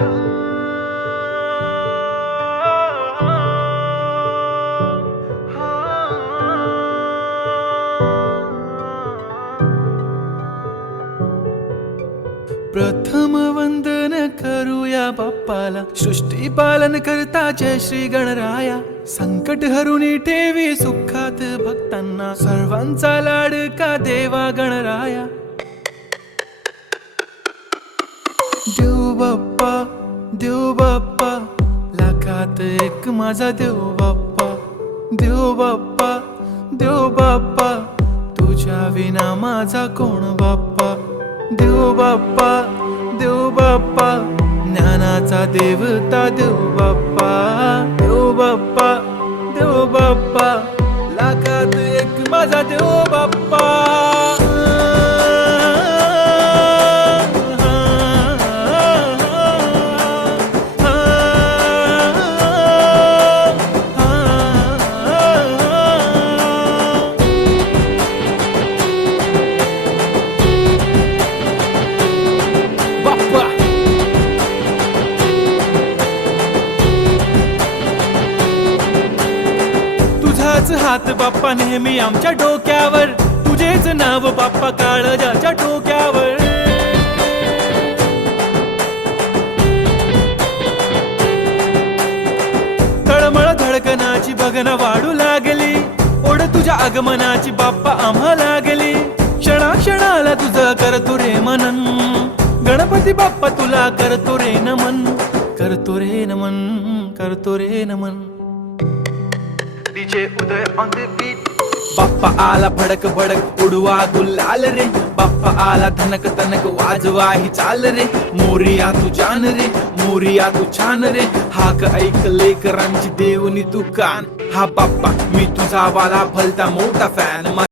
प्रथम वंदन करूया बाप्पाला, सृष्टी पालन करता जय श्री गणराया। संकट हरुनी ठेवी सुखात भक्तांना, सर्वांचा लाडका देवा गणराया। देव बाप्पा, देव बाप्पा, लाखात एक माझा देव बाप्पा। देव बाप्पा, देव बाप्पा, तुझ्या विना माझा कोण बाप्पा। देव बाप्पा, देव बाप्पा, ज्ञानाचा देवता देव बाप्पा। देव बाप्पा, देव बाप्पा, लाखात एक माझा देव बाप्पा। तुझाच हात बाप्पा नेहमी आमच्या डोक्यावर, तुझेच नाव बाप्पा काळजाच्या डोक्यावर। तळमळ धडकनाची बघन वाढू लागली, ओढ तुझ्या आगमनाची बाप्पा आम्हा लागली। क्षणा क्षणाला तुझं करतो रे मनन, गणपती बाप्पा तुला करतो रे नमन। करतो रे नमन, करतो रे नमन। DJ Uday on the beat. बाप्पा आला भडक भडक उडवा गुलाल रे, बाप्पा आला धनक तनक वाजवा ही चाल रे। मोरिया तू जान रे, मोरिया तू छान रे, हाक ऐक लेकरांची देवनी तू कान। हा बाप्पा मी तुझा वाला भलता मोठा फॅन।